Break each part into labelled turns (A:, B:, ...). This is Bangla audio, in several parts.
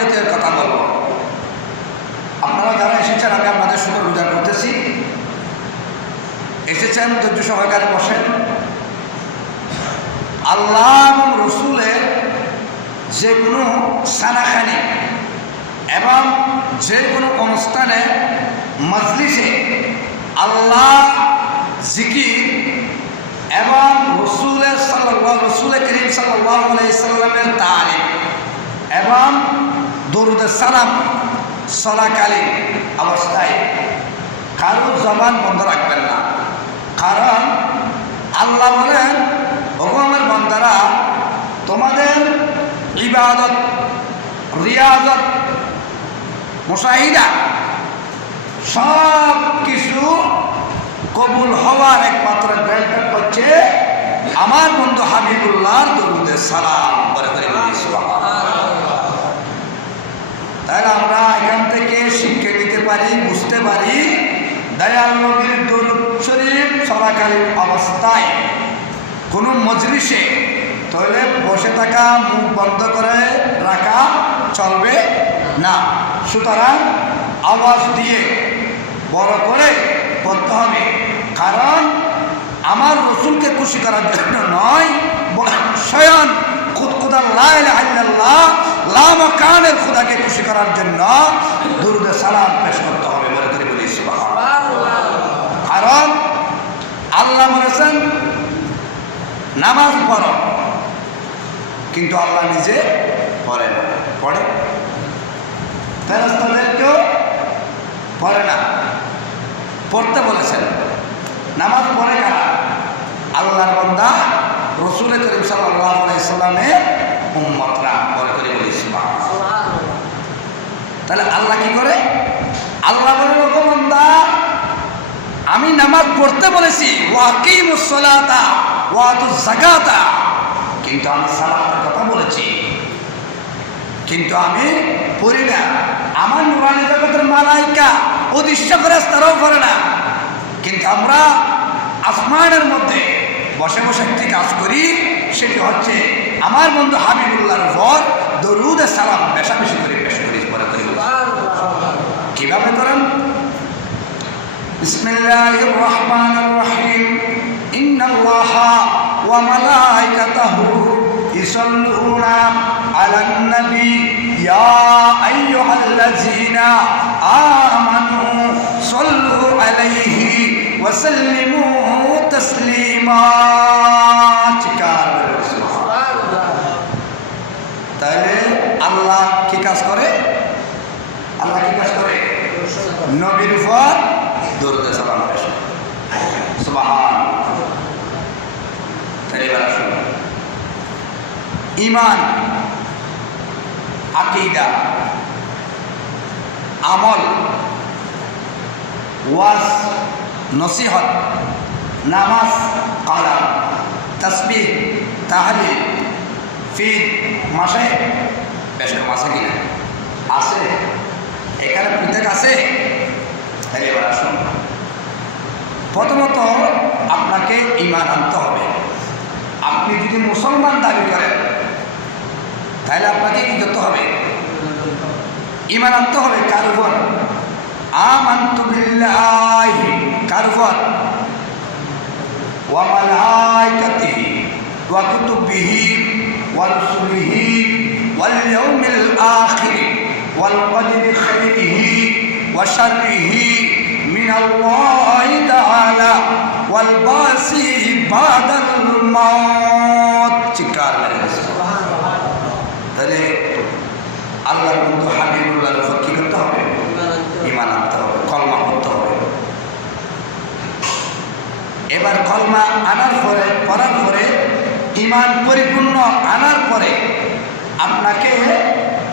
A: আফজলিয়তের কথা বলব। আপনারা যারা এসেছেন, আমি আপনাদের শুক্র গুজার করতেছি। এসেছেন, ধৈর্য সহকারে বসেন। আল্লাহ রসুলের যে কোনো সানাখানি এবং যে কোনো অনুষ্ঠানে, মজলিসে আল্লাহ জিকির এবং রসুলের সাল্লাহ রসুল করিম সাল্লাহ সাল্লামের তারিখ এবং দরুদ সালাম চলাকালীন অবস্থায়। কারও জবান বন্ধ রাখবেন না। কারণ আল্লাহ বলেন, ভগবানের বন্দারা তোমাদের ইবাদত, রিয়াজত, মুশাহিদা, সব কিছু কবুল হওয়ার একমাত্র ব্যাপার হচ্ছে আমার বন্ধু হাবিবুল্লাহর দরুদে সালাম। করে। তাহলে আমরা এখান থেকে শিক্ষা নিতে পারি, বুঝতে পারি। দয়াল নবীর দরুদ শরীফ চলাকালীন অবস্থায় কোনো মজলিসে তাহলে বসে থাকা, মুখ বন্ধ করে রাখা চলবে না। সুতরাং আওয়াজ দিয়ে বড় করে পড়তে হবে, কারণ আমার রসুলকে খুশি করার জন্য নয় স্বয়ং খুদকুদার লামাকানের খুদাকে খুশি করার জন্য দুরুদে সালাম পেশ করতে হবে বলে করে বলি কারণ আল্লাহ বলেছেন, নামাজ পড়ো, কিন্তু আল্লাহ নিজে পড়ে না। পড়ে? ফেরস্তাদেরকেও পড়ে না। পড়তে বলেছেন। নামাজ পড়ে কারা? আল্লাহর বন্দা রসুল করিম সাল্লামের উম্মতরা পরে করে। তাহলে আল্লাহ কি করে? আল্লাহ বলে রকম বন্দা, আমি নামাজ পড়তে বলেছি জাকাতা কিন্তু আমি সালাতের কথা বলেছি। কিন্তু আমি পড়ি না। আমার নুরানি জগতের মালাইকা, অদৃশ্য করে তারাও করে না। কিন্তু আমরা আসমানের মধ্যে বসে বসে একটি কাজ করি, সেটি হচ্ছে আমার বন্ধু হাবিবুল্লাহর উপর দরুদ সালাম বেশা বেশি করে পেশ করি পরে করি কিভাবে করেন بسم الله الرحمن الرحيم إن الله وملائكته يصلون على النبي يا أيها الذين آمنوا صلوا عليه وسلموا تسليما তাহলে আল্লাহ কি কাজ করে আল্লাহ কি কাজ করে নবীর উপর দরুদ সালাম তাহলে ইমান আকিদা, আমল, ওয়াজ, নসিহত, নামাজ কালাম তসবিহ, তাহলিল ফির মাসে বেশ কম আছে আছে? তাহলে এবার আসুন। প্রথমত আপনাকে ইমান আনতে হবে। আপনি যদি মুসলমান দাবি করেন, তাহলে আপনাকে কি করতে হবে? ইমান আনতে হবে কার উপর? আমান্তু বিল্লাহি, কার উপর? ওয়া মালাইকাতিহি, ওয়া কুতুবিহি, ওয়া রুসুলিহি, ওয়াল মিন আল্লাহি তাআলা ওয়াল বাসি বাদাল মাউত চিকার মেরে তাহলে আল্লাহর বন্ধু হাবিবুল্লাহর উপর কি করতে হবে? ইমান আনতে হবে, কলমা করতে হবে। এবার কলমা আনার পরে, পড়ার পরে ইমান পরিপূর্ণ আনার পরে আপনাকে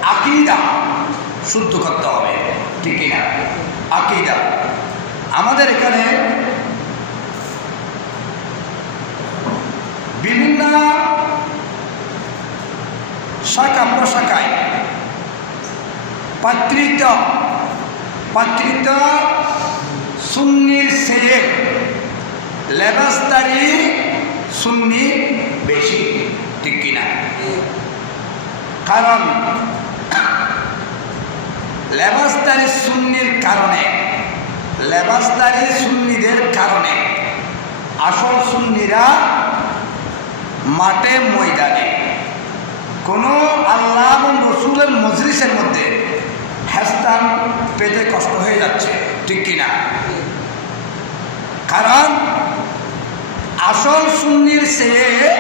A: আকিদা শুদ্ধ করতে হবে। ঠিক না। আকিদা। আমাদের এখানে বিভিন্ন শাখা, প্রশাখায় পাত্রিত পাত্রিত সুন্নির সেরে লেবাসদারি সুন্নি বেশি, ঠিক কিনা? কারণ লেবাসদারি সুন্নির কারণে, লেবাসদারি সুন্নিদের কারণে আসল সুন্নিরা মাঠে ময়দানে। কোনো আল্লাহ এবং রসুলের মজলিসের মধ্যে হ্যাস্তান পেতে কষ্ট হয়ে যাচ্ছে, ঠিক কিনা? কারণ আসল সুন্নির চেয়ে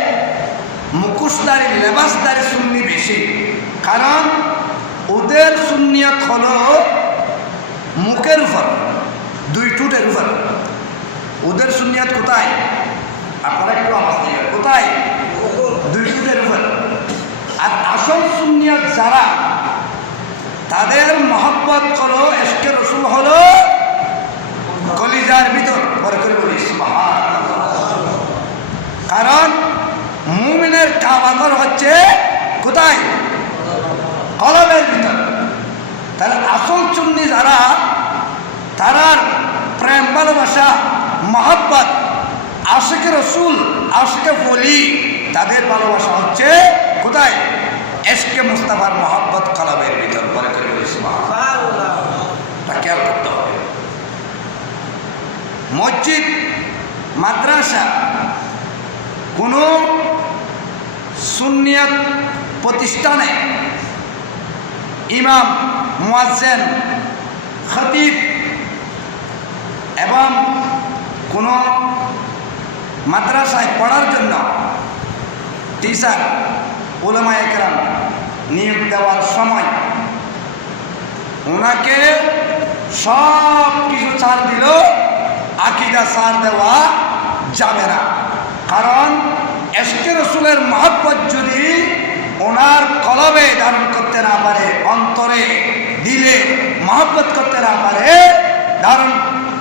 A: মুখোশদারি লেবাসদারি সুন্নি বেশি। কারণ ওদের সুন্নিয়ত হল মুখের উপর, দুই টুটের উপর। ওদের সুন্নিয়ত কোথায়? আপনারা একটু আওয়াজ দিবেন কোথায়? দুই টুটের উপর। আর আসল সুন্নিয়ত যারা, তাদের মহব্বত হলো এসকে রসুল হলো কলিজার ভিতর। পরে করে বলি, সুবহানাল্লাহ। কারণ মুমিনের কাবাগর হচ্ছে কোথায়? কলমের ভিতর। তাহলে আসল চুন্নি যারা, তারার প্রেম, ভালোবাসা, মহাব্বত, আশেকে রসুল, আশেকে বলি তাদের ভালোবাসা হচ্ছে কোথায়? এসকে মুস্তাফার মহাব্বত কলমের ভিতর করে বলি। তা খেয়াল করতে হবে। মসজিদ, মাদ্রাসা, কোনো সুন্নিয়ত প্রতিষ্ঠানে ইমাম, মুয়াজ্জেন, খতিব এবং কোনো মাদ্রাসায় পড়ার জন্য টিচার ওলামা একরাম নিয়োগ দেওয়ার সময় ওনাকে সব কিছু ছাড় দিল, আকিদা ছাড় দেওয়া যাবে না। কারণ এসকে রসুলের মহব্বত যদি ওনার কলবে ধারণ করতে না পারে অন্তরে দিলে মহব্বত করতে না পারে ধারণ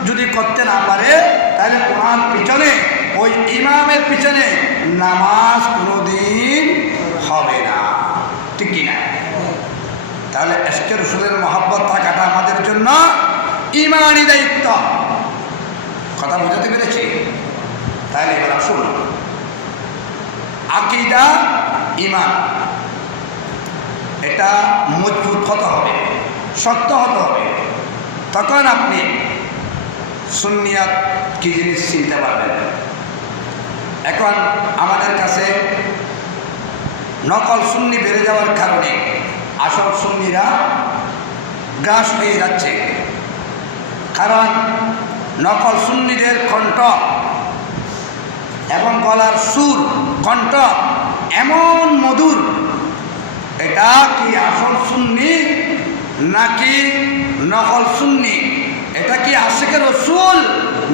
A: যদি করতে না পারে তাহলে ওনার পিছনে ওই ইমামের পিছনে নামাজ কোনোদিন হবে না। ঠিক কিনা? তাহলে এসকে রসুলের মহব্বত থাকাটা আমাদের জন্য ইমানই দায়িত্ব। কথা বোঝাতে পেরেছি? তাহলে এবার আসুন। আকিদা, ইমান। এটা মজবুত হতে হবে, শক্ত হতে হবে। তখন আপনি সুন্নিয়াত কি জিনিস চিনতে পারবেন? এখন আমাদের কাছে নকল সুন্নি বেড়ে যাওয়ার কারণে আসল সুন্নিরা গ্রাস হয়ে যাচ্ছে। কারণ নকল সুন্নিদের কণ্ঠ এবং গলার সুর কণ্ঠ এমন মধুর, এটা কি আসল সুন্নি নাকি নকল সুন্নি? এটা কি আশেকের রসুল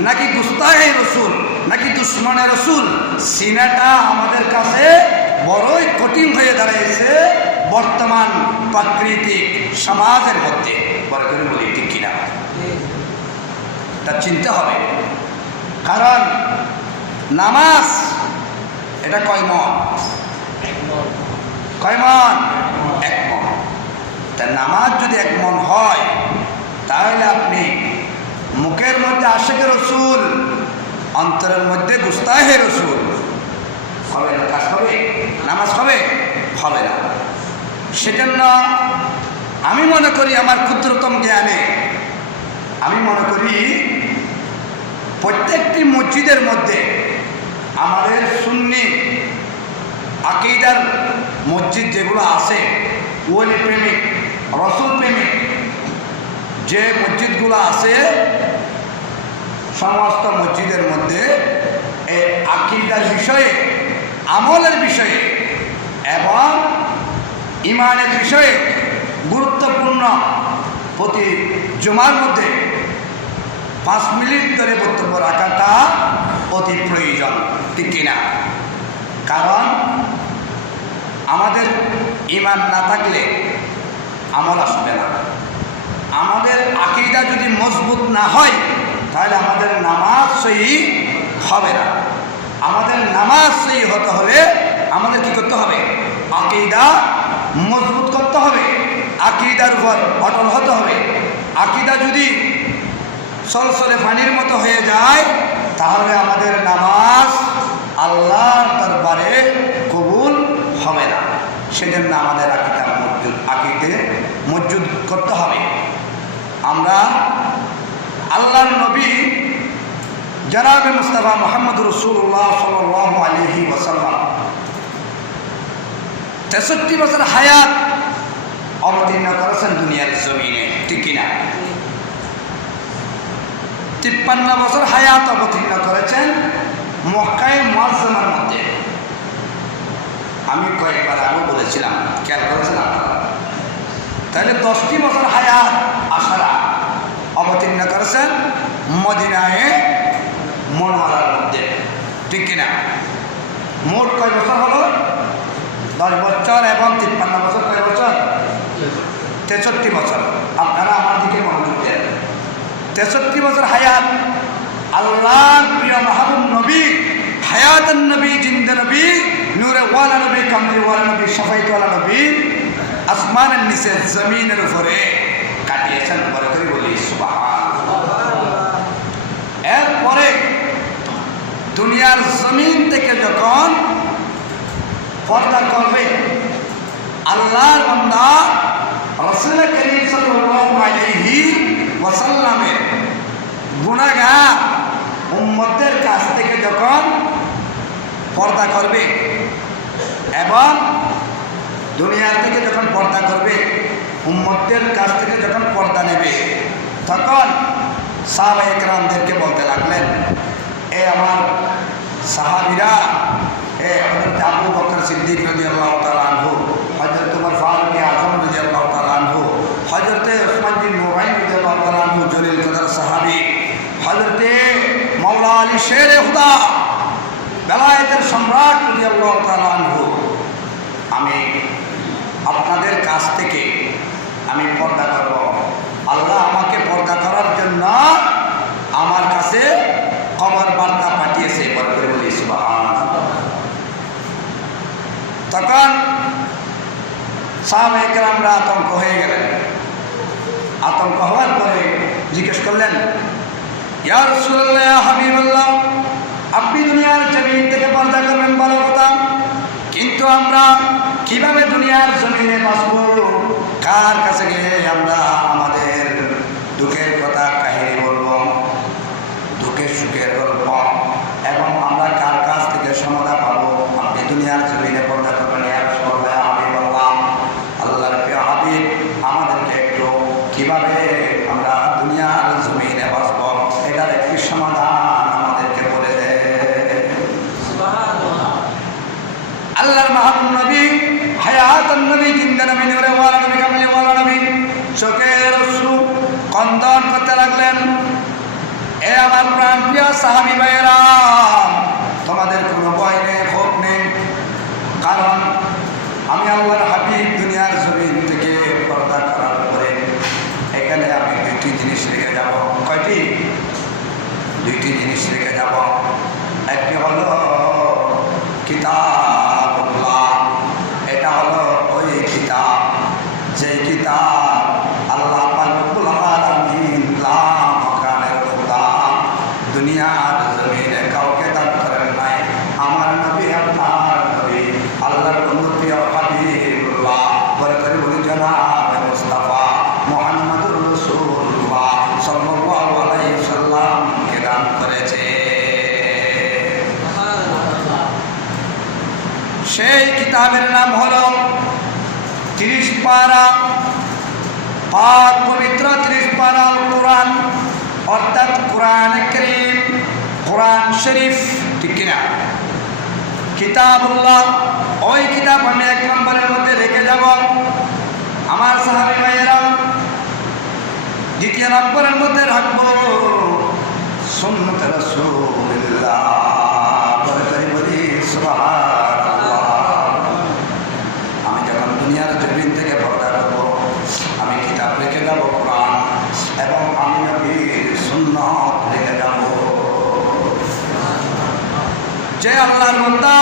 A: নাকি গুস্তাহে রসুল? নাকি দুশ্মনের রসুল? সিনাটা আমাদের কাছে বড়ই কঠিন হয়ে দাঁড়িয়েছে বর্তমান প্রাকৃতিক সমাজের মধ্যে। বড় করে বলি ঠিক কিনা? তা চিনতে হবে। কারণ নামাজ এটা কয় মন? কয় মন? এক মন। তা নামাজ যদি এক মন হয় তাহলে আপনি মুখের মধ্যে আশেকের রসুল অন্তরের মধ্যে গুস্তাহে রসুল। হবে না কাজ হবে? নামাজ হবে? হবে না। সেজন্য আমি মনে করি আমার ক্ষুদ্রতম জ্ঞানে, আমি মনে করি প্রত্যেকটি মসজিদের মধ্যে আমাদের সুন্নি আকিদার মসজিদ যেগুলো আছে ওলি প্রেমিক, রসুল প্রেমিক, যে মসজিদগুলো আছে সমস্ত মসজিদের মধ্যে এই আকিদার বিষয়ে, আমলের বিষয়ে এবং ইমানের বিষয়ে গুরুত্বপূর্ণ প্রতি জমার মধ্যে পাঁচ মিনিট ধরে বক্তব্য রাখাটা অতি প্রয়োজন, ঠিক কিনা কারণ আমাদের ইমান না থাকলে আমল আসবে না। আমাদের আকিদা যদি মজবুত না হয় তাহলে আমাদের নামাজ সহি হবে না। আমাদের নামাজ সহি হতে হলে আমাদের কি করতে হবে? আকিদা মজবুত করতে হবে। আকিদার উপর অটল হতে হবে। আকিদা যদি সলসলে পানির মতো হয়ে যায়, তাহলে আমাদের নামাজ আল্লাহর দরবারে কবুল হবে না। সেজন্য আমাদের আকিদা মজুদ আকিদে মজুদ করতে হবে। আমরা আল্লাহর নবী জনাবে মুস্তাফা মোহাম্মদ রসুল্লাহ সাল্লাহ আলহি ওসাল্লাম তেষট্টি বছর হায়াত অবতীর্ণ করেছেন দুনিয়ার জমিনে, ঠিক কিনা? তিপ্পান্ন বছর হায়াত অবতীর্ণ করেছেন মক্কায় মজ্জামার মধ্যে। আমি কয়েকবার আগেও বলেছিলাম, খেয়াল আপনারা? তাহলে দশটি বছর হায়াত করেছেন মদিনায় মনোয়ারার মধ্যে। ঠিক কিনা? মোট কয় বছর হলো? দশ বছর এবং তিপ্পান্ন বছর কয় বছর? তেষট্টি বছর। আপনারা আমার দিকে মনোযোগ দেন। তেষট্টি বছর হায়াত। আল্লাহ প্রিয় মাহবুব নবী হায়াত নবী, জিন্দ নবী, নূরে ওয়ালা নবী, কামলি ওয়ালা নবী সাফাইত ওয়ালা নবী, আসমানের নিচে, জমিনের উপরে। কাটিয়েছেন পরে করে বলি এরপরে দুনিয়ার জমিন থেকে যখন পর্দা করবে, আল্লাহর বান্দা রসুল করিম আলাইহি ওয়াসাল্লামের উম্মতের কাছ থেকে যখন পর্দা করবে, এবং দুনিয়ার থেকে যখন পর্দা করবে উম্মতের কাছ থেকে যখন পর্দা নেবে, তখন সাহাবা একরামদেরকে বলতে লাগলেন, এ আমার সাহাবিরা, এ হজরত আবু বকর সিদ্দিক রদি আল্লাহ তালু হজরত তোমার ফারুক আজম রদি আল্লাহ তালু হজরত ওসমান বিন নোরাইন রদি আল্লাহ তালু জলিল কদর সাহাবি হজরতে মৌলা আলী শের হুদা, বেলায়েতের সম্রাট রদি আল্লাহ তালু আমি আপনাদের কাছ থেকে আমি পর্দা করব। আল্লাহ আমাকে পর্দা করার জন্য আমার কাছে খবর বার্তা পাঠিয়েছে। বলে করে বলি তখন সাহাব একরামরা আতঙ্ক হয়ে গেলেন। আতঙ্ক হওয়ার পরে জিজ্ঞেস করলেন, ইয়া রাসূলুল্লাহ ইয়া হাবিবাল্লাহ, আপনি দুনিয়ার জমিন থেকে পর্দা করবেন ভালো কথা। কিন্তু আমরা কীভাবে দুনিয়ার জমিনে বাঁচব? কার কাছে গিয়ে আমরা আমাদের দুঃখের কথা কাহিনী বলব দুঃখের সুখের গল্প এবং আমরা কার কাছ থেকে সমাধা পাবো আপনি দুনিয়ার জমিনে পর্দা করবেন ইয়া রাসূলুল্লাহ আমি বললাম আল্লাহর প্রিয় হাবিব আমাদেরকে একটু কীভাবে আমরা দুনিয়ার জমিনে বাঁচব এটার একটি সমাধান আমাদেরকে বলে দেয় আল্লাহর মাহবুব নবী হায়াত নবী জিন্দা নবী নূরে ওয়ালা নবী কামলি ওয়ালা নবী চোখের অশ্রু কন্দন করতে লাগলেন এ আমার প্রাণ প্রিয় সাহাবি ভাইয়েরা তোমাদের কোনো ভয় নেই ক্ষোভ নেই কারণ আমি আল্লাহর হাবিব দুনিয়ার জমিন থেকে পর্দা করার পরে এখানে আমি দুইটি জিনিস রেখে যাব কয়টি দুইটি জিনিস রেখে যাব একটি হলো কিতাবুল্লাহ এটা হলো ওই কিতাব যে কিতাব আল্লাহ পাকুল আলামিন লা মাকানের খুদা দুনিয়ার জমিনে কাউকে দান করেন নাই আমার নবী আপনার নবী আল্লাহর বন্ধু প্রিয় হাবিবুল্লাহ বলে করে বলি জনাব মুস্তাফা মুহাম্মদুর রাসূলুল্লাহ সাল্লাল্লাহু আলাইহি সাল্লামকে দান করেছে সেই কিতাবের নাম হলো তিরিশ পারা পাক পবিত্র তিরিশ পারা কোরআন, অর্থাৎ কোরআন করিম, কোরআন শরীফ, ঠিক কিনা? কিতাবুল্লাহ, ওই কিতাব আমি এক নম্বরের মধ্যে রেখে যাব। আমার সাহাবি ভাইয়েরা, দ্বিতীয় নম্বরের মধ্যে রাখব। সুন্নত রাসূলুল্লাহ। বলে করে বলি সুবহানাল্লাহ আমি যখন দুনিয়ার জমিন থেকে পর্দা করব আমি কিতাব রেখে যাব কোরআন এবং আমি নবীর সুন্নত রেখে যাব যে আল্লাহর বান্দা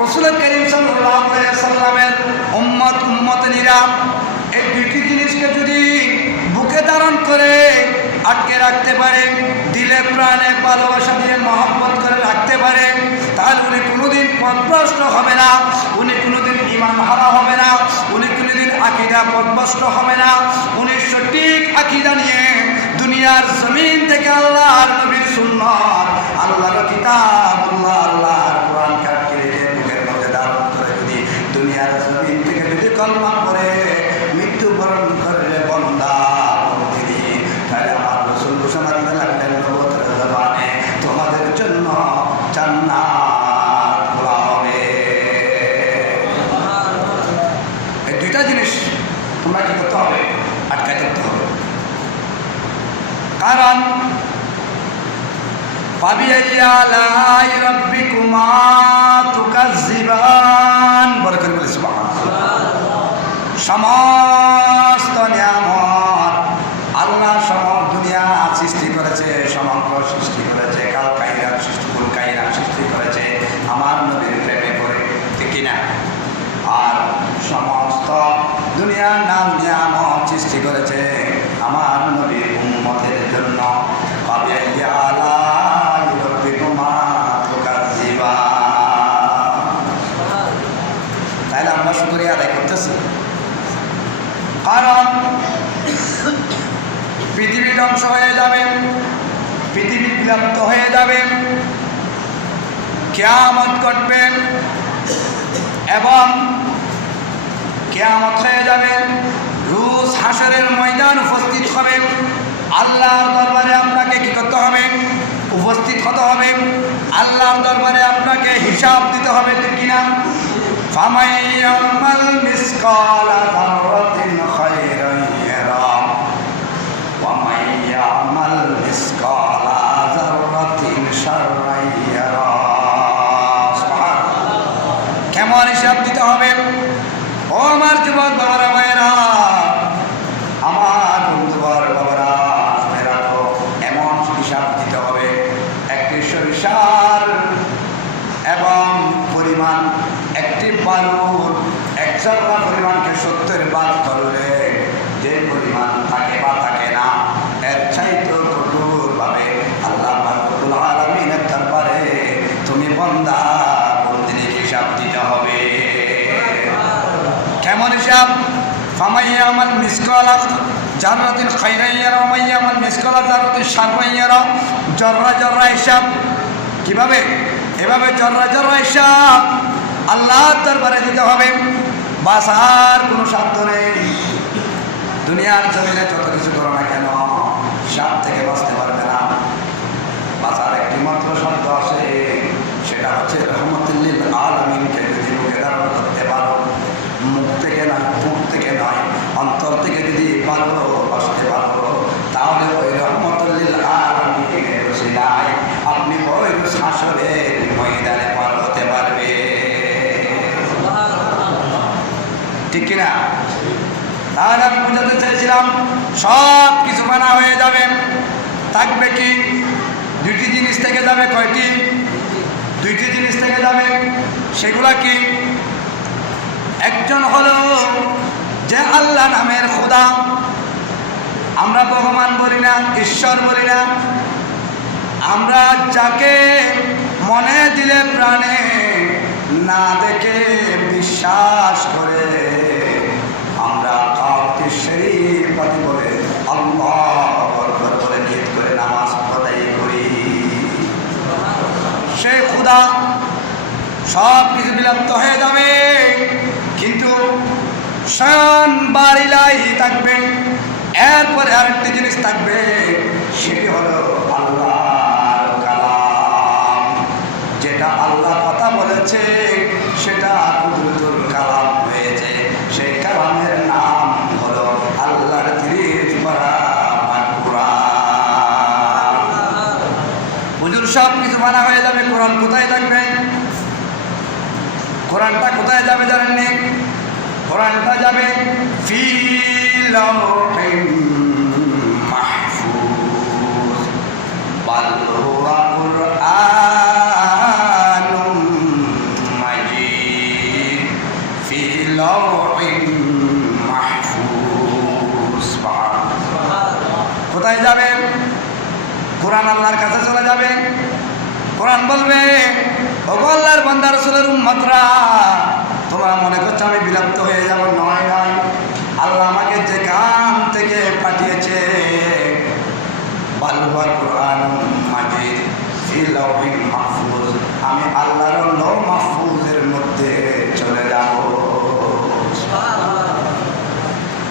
A: রসুল করিম সাল্লামের উম্মত, উম্মতনীরা এই দুটি জিনিসকে যদি বুকে ধারণ করে আটকে রাখতে পারে, দিলে প্রাণে ভালোবাসা দিয়ে মহব্বত করে রাখতে পারে, তাহলে উনি কোনোদিন পথভ্রষ্ট হবে না, উনি কোনোদিন ইমান হারা হবে না, উনি কোনোদিন আকিদা পথভ্রষ্ট হবে না, উনি সঠিক আকিদা নিয়ে দুনিয়ার জমিন থেকে আল্লাহর নবীর সুন্নত দুনিয়ার যদি কলমা করে মৃত্যুবরণ করলে বন্দা বন্দিনী তাহলে আমার জন্য জান্নাত খোলা হবে। জিনিস তোমরা কি হবে? আটকায় করতে হবে। কারণ فبأي آلاء ربكما تكذبان বরকত বলে সুবহানাল্লাহ সমস্ত নিয়ামত ধ্বংস হয়ে যাবে, পৃথিবী বিলাপ্ত হয়ে যাবে। কেয়ামত করবেন এবং কেয়ামত হয়ে যাবে, রুশ হাসরের ময়দান উপস্থিত হবে। আল্লাহর দরবারে আপনাকে কী করতে হবে? উপস্থিত হতে হবে। আল্লাহর দরবারে আপনাকে হিসাব দিতে হবে কিনা? ফামাইয়াল মিসকালা ফামাইয়া আমার মিসকলা জাররাতিন খাইরাইয়ারা মাইয়া আমার মিসকলা জাররাতিন সারমাইয়ারা জর্রা জর্রা হিসাব। কীভাবে? এভাবে জর্রা জর্রা হিসাব। আল্লাহ দরবারে দিতে হবে। বাসার কোনো সাধ্য নেই। দুনিয়ার জমিনে যত কিছু করো না কেন সাপ থেকে বাঁচতে পারবে না বাঁচার একটি মাত্র শব্দ আছে সেটা হচ্ছে রহমতুল্লিল আলমিনকে যদি মুখে ধারণ করতে পারো মুখ থেকে নয় মুখ থেকে নয় অন্তর থেকে যদি পারো বাঁচতে পারো তাহলে ওই রহমতুল্লিল আলমিনের রসিলায় আপনি ওই শাসনের ময়দানে পার হতে পারবে ঠিক কিনা তাহলে আমি বুঝাতে চাইছিলাম সব কিছু মানা হয়ে যাবে। থাকবে কি? দুইটি জিনিস থেকে যাবে কয়টি? দুইটি জিনিস থেকে যাবে। সেগুলা কি? একজন হলো যে আল্লাহ নামের খোদা। আমরা ভগবান বলি না, ঈশ্বর বলি না। আমরা যাকে মনে দিলে প্রাণে, না দেখে বিশ্বাস করে। পাতি বলে আল্লাহ বলে নিয়ত করে নামাজ আদায় করি। সে খুদা সব কিছু বিলুপ্ত হয়ে যাবে, কিন্তু স্বয়ং বাড়িলাই থাকবে, এরপরে আরেকটি জিনিস থাকবে, সেটি হলো আল্লাহর কালাম, যেটা আল্লাহ কথা বলেছে সেটা কুদরতুল কালাম হয়েছে সেই কালামের নাম হলো আল্লাহর তিরিশ পারা কোরআন হুজুর সব কিছু মানা হয়ে যাবে, কোরআন কোথায় থাকবে? কোরআনটা কোথায় যাবে জানেননি কোরআনটা যাবে কোথায় যাবে? কোরআন আল্লাহর কাছে চলে যাবে। কোরআন বলবে, ও আল্লাহর বান্দা, রসুলের উম্মতরা, তোমরা মনে করছ আমি বিলুপ্ত হয়ে যাব? নয় নয়। আল্লাহ আমাকে যে যেখান থেকে পাঠিয়েছে বাল্যবার কোরআন মাহফুজ। আমি আল্লাহর লৌ মাহফুজের মধ্যে চলে যাব।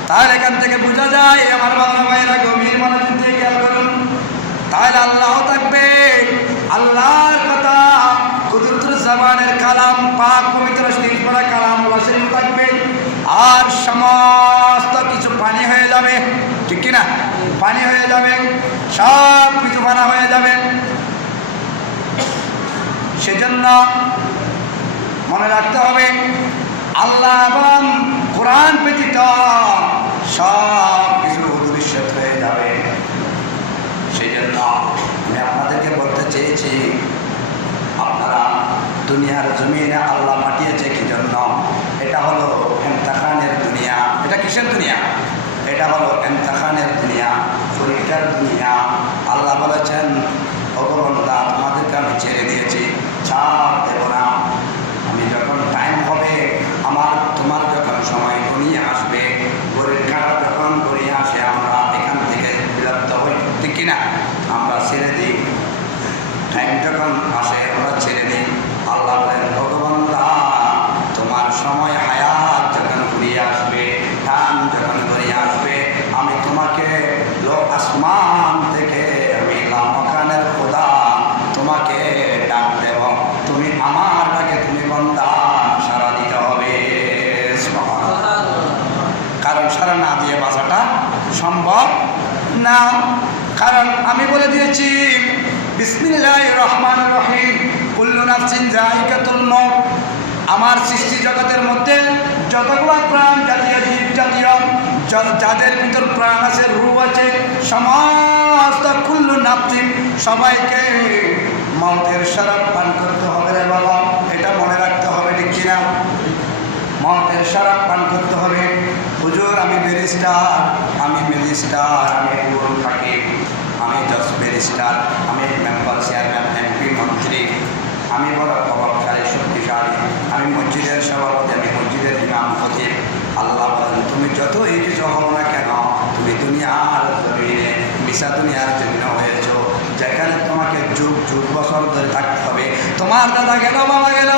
A: তাহলে এখান থেকে বোঝা যায়, আমার বাবা ভাইয়েরা গভীর দিয়ে খেয়াল করুন। তাহলে আল্লাহ থাকবে আল্লাহর কথা কুদরতুর জামানের কালাম পাক পবিত্র শরীফ পড়া কালাম আল্লাহ শরীফ থাকবে আর সমস্ত কিছু পানি হয়ে যাবে। ঠিক কি না পানি হয়ে যাবে, সব কিছু পানা হয়ে যাবে। সেজন্য মনে রাখতে হবে, আল্লাহ এবং কোরআন ব্যতীত সব কিছু দৃশ্যত হয়ে যাবে। সেই জন্য আমি আপনাদেরকে বলতে চেয়েছি, আপনারা দুনিয়ার জমিনে আল্লাহ পাঠিয়েছে কি জন্য? এটা হলো এমতাখানের দুনিয়া। এটা কিসের দুনিয়া? এটা হলো এমতাখানের দুনিয়া। পরীক্ষার দুনিয়া আল্লাহ বলেছেন ভগবন্দা তোমাদেরকে আমি ছেড়ে দিয়েছি। ছাড় দেব না আমি যখন টাইম হবে আমার তোমার যখন সময় ঘনিয়ে আসবে গড়ের কাটা যখন ঘনিয়ে আসে আমরা এখান থেকে বিরক্ত হই ঠিক কিনা আমরা ছেড়ে দিই টাইম যখন আসে আমরা ছেড়ে দিই আল্লাহ বলেন ভগবান তোমার সময় হায়াত যখন ঘুরিয়ে আসবে টান যখন ঘুরিয়ে আসবে আমি তোমাকে লো আসমান থেকে আমি লামকানের খোদা তোমাকে ডাক দেব তুমি আমার ডাকে তুমি বন্দা সারা দিতে হবে কারণ সারা না দিয়ে বাঁচাটা সম্ভব না কারণ আমি বলে দিয়েছি বিসমিল্লাহ রহমান রহিম কুল্লু নাফসিন জায়গাতুল মউত। আমার সৃষ্টি জগতের মধ্যে যতগুলো প্রাণ জাতীয় জীব জাতীয় যাদের ভিতর প্রাণ আছে, রূপ আছে, সমস্ত কুল্লু নাফসিন সবাইকে মতের শরাব পান করতে হবে রে বাবা। এটা মনে রাখতে হবে, ঠিক কিনা? মতের শরাব পান করতে হবে। হুজুর, আমি ব্যারিস্টার, আমি ম্যাজিস্টার আমি থাকি আমি জজ ব্যারিস্টার আমি মেম্বার চেয়ারম্যান এমপি মন্ত্রী। আমি বড় প্রভাবশালী, শক্তিশালী। আমি মসজিদের সভাপতি, আমি মসজিদের ইমাম খতিব আল্লাহ বলেন, তুমি যত এই কিছু হও না কেন, তুমি দুনিয়ার জমিনে মিশা দুনিয়ার জন্য হয়েছ। যেখানে তোমাকে যুগ যুগ, বছর ধরে থাকতে হবে, তোমার দাদা গেল, বাবা গেল,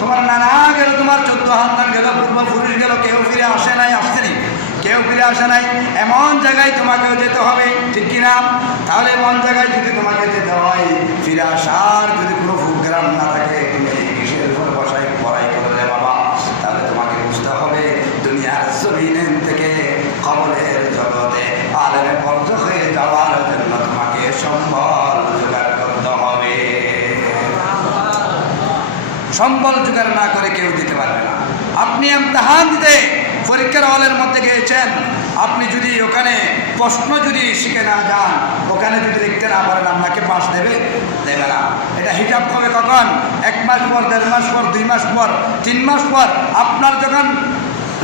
A: তোমার নানা গেল, তোমার চোদ্দ হান্তান গেল পূর্বপুরুষ গেল, কেউ ফিরে আসে নাই কেউ ফিরে আসে নাই। এমন জায়গায় তোমাকেও যেতে হবে, ঠিক কিনা? তাহলে এমন জায়গায় যদি তোমাকে যেতে হয়, ফিরে আসার যদি কোনো প্রোগ্রাম না থাকে, তুমি বাবা? তাহলে তোমাকে বুঝতে হবে, দুনিয়ার থেকে খবরের জগতে আলেমে হয়ে যাওয়ার জন্য তোমাকে সম্বল জোগাড় সম্বল জোগাড় না করে কেউ দিতে পারবে না। আপনি এমতাহান দিতে পরীক্ষার হলের মধ্যে গিয়েছেন। আপনি যদি ওখানে প্রশ্ন যদি শিখে না যান, ওখানে যদি লিখতে না পারেন, আপনাকে পাস দেবে। দেবে না এটা হিসাব হবে কখন? এক মাস পর, দেড় মাস পর, দুই মাস পর, তিন মাস পর, আপনার যখন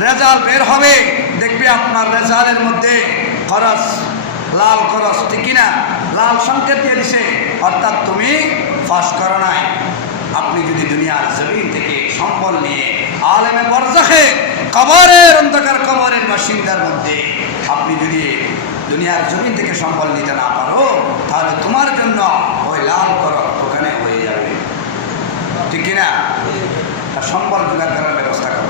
A: রেজাল্ট বের হবে, দেখবে আপনার রেজাল্টের মধ্যে খরচ, লাল খরচ ঠিক না লাল সংকেত দিয়ে দিছে। অর্থাৎ তুমি পাস করো নাই। আপনি যদি দুনিয়ার জমিন থেকে সম্বল নিয়ে আলেমে বরজাখে কবরের অন্ধকার কবরের বাসিন্দার মধ্যে আপনি যদি দুনিয়ার জমিন থেকে সম্বল নিতে না পারো, তাহলে তোমার জন্য ওই লাল করক ওখানে হয়ে যাবে। ঠিক কিনা? সম্বল জোগাড় করার ব্যবস্থা করো।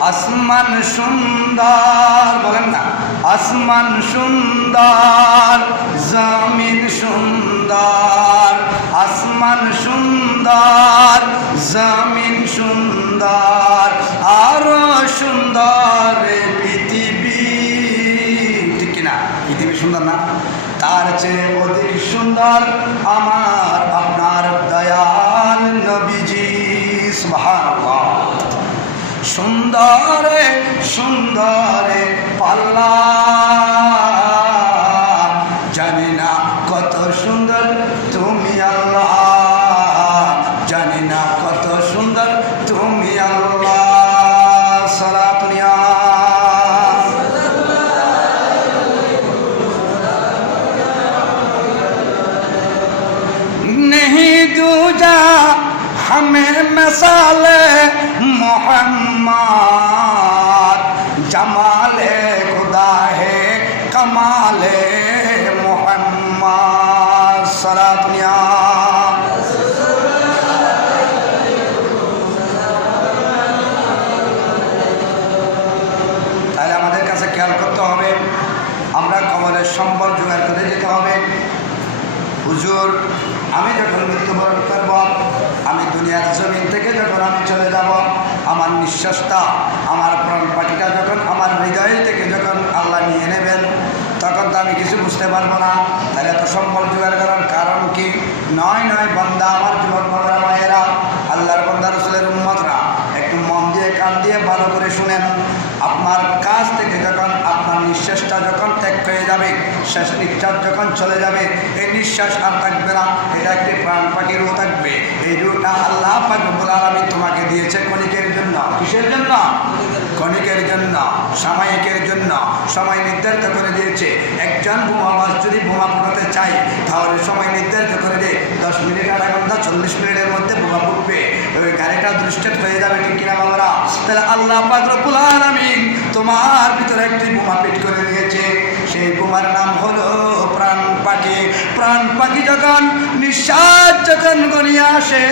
A: আসমান সুন্দর, বলেন না, আসমান সুন্দর, জমিন সুন্দর, আসমান সুন্দর, জমিন সুন্দর, আরও সুন্দর পৃথিবী। ঠিক কিনা? পৃথিবী সুন্দর না? তার চেয়ে অধিক সুন্দর আমার আপনার দয়াল নবীজি, সুবহানাল্লাহ। সুন্দরে আমি যখন মৃত্যুবরণ করব, আমি দুনিয়ার জমিন থেকে যখন আমি চলে যাব, আমার নিঃশ্বাসটা, আমার প্রাণ পাখিটা যখন আমার হৃদয় থেকে যখন আল্লাহ নিয়ে নেবেন, তখন তো আমি কিছু বুঝতে পারব না। তাহলে এত সম্বল জোগাড় করার কারণ কি? নয় নয়, বন্দা আমার যুবক বাবারা মায়েরা, আল্লাহর বন্দা রসুলের উম্মতরা, একটু মন দিয়ে, কান দিয়ে ভালো করে শুনেন। আপনার কাছ থেকে যখন, আপনার নিঃশ্বাসটা যখন ত্যাগ হয়ে যাবে শেষ নিঃশ্বাস যখন চলে যাবে, এই নিঃশ্বাস আর থাকবে না। এটা একটি প্রাণ পাখি রু থাকবে। এই রুটা আল্লাহ পাকুল আলমী তোমাকে দিয়েছে কণিকের জন্য। কিসের জন্য? কণিকের জন্য, সাময়িকের জন্য। সময় নির্ধারিত করে দিয়েছে। একজন বোমাবাস যদি বোমা ফুটাতে চাই তাহলে সময় নির্ধারিত করে দিয়ে দশ মিনিট আধা ঘণ্টা চল্লিশ মিনিটের মধ্যে বোমা ফুটবে। ওই গাড়িটা দৃষ্টেট হয়ে যাবে, ঠিক কিনা বাবারা তাহলে আল্লাহ পাকরবুল আলমিন তোমার ভিতরে একটি বোমা পিট করে দিয়েছে সেই বোমার নাম হলো প্রাণ পাখি প্রাণ পাখি যখন নিঃশ্বাস যখন গনিয়ে আসে,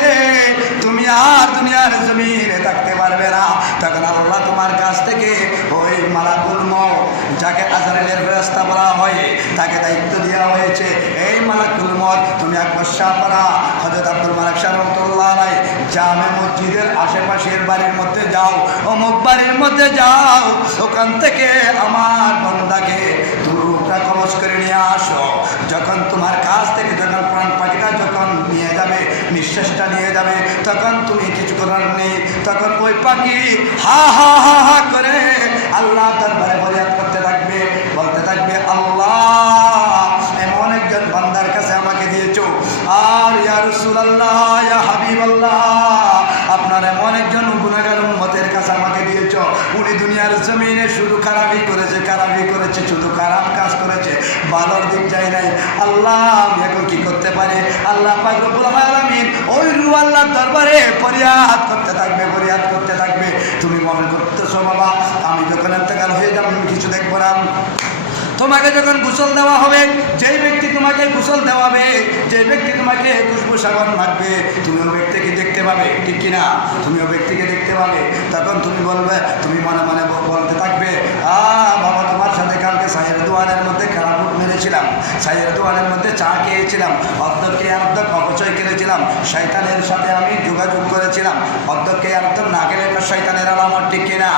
A: তুমি আর দুনিয়ার জমিনে থাকতে পারবে না। তখন আল্লাহ তোমার কাছ থেকে ওই মালাকুল মত যাকে আজরাইলের ব্যবস্থা বলা হয়, তাকে দায়িত্ব দেওয়া হয়েছে। এই মালাকুল মত তুমি একবার শাহপাড়া হজরত আব্দুল মালিক শাহ রহমতুল্লাহ আলাই জামে মসজিদের আশেপাশের বাড়ির মধ্যে যাও, অমুক বাড়ির মধ্যে যাও, ওখান থেকে আমার বন্দাকে দুটা কবচ করে নিয়ে আসো। যখন তোমার কাছ থেকে যখন প্রাণ পাখিটা যখন নিয়ে যাবে, নিঃশ্বাসটা নিয়ে যাবে, তখন তুমি কিছু করার নেই। তখন ওই পাখি হা হা হা হা করে আল্লাহ দরবারে ফরিয়াদ করতে থাকবে। বলতে থাকবে, আল্লাহ, এমন একজন বান্দার কাছে আমাকে দিয়েছ। আর ইয়া রাসূলুল্লাহ, ইয়া হাবিবাল্লাহ, আপনার এমন একজন গুণাগার উম্মতের কাছে আমাকে দিয়েছ। উনি দুনিয়ার জমিনে শুধু খারাপই করেছে খারাপই করেছে, শুধু খারাপ ভালোর দিক যাই নাই। আল্লাহ আমি এখন কি করতে পারে? আল্লাহ পাক রব্বুল আলামিন ওই রু আল্লাহর দরবারে ফরিয়াদ করতে থাকবে, ফরিয়াদ করতে থাকবে। তুমি মনে করতেছো, বাবা, আমি যখন এতেকাল হয়ে যাব কিছু দেখব না। তোমাকে যখন গোসল দেওয়া হবে, যেই ব্যক্তি তোমাকে গোসল দেওয়াবে যে ব্যক্তি তোমাকে খুশবু সাবান মাখবে, তুমি ওই ব্যক্তিকে দেখতে পাবে, ঠিক কিনা? তুমি ওই ব্যক্তিকে দেখতে পাবে। তখন তুমি বলবে, তুমি মনে মনে বলতে থাকবে আ বাবা, তোমার সাথে কালকে সাহের দোয়ানের মধ্যে খারাপ মেরেছিলাম সাহের দোয়ানের মধ্যে চা খেয়েছিলাম অর্ধকে অর্ধক অপচয় করেছিলাম শয়তানের সাথে আমি যোগাযোগ করেছিলাম অর্ধকে অর্ধক না গেলে শৈতানের আলামত ঠিক কিনা?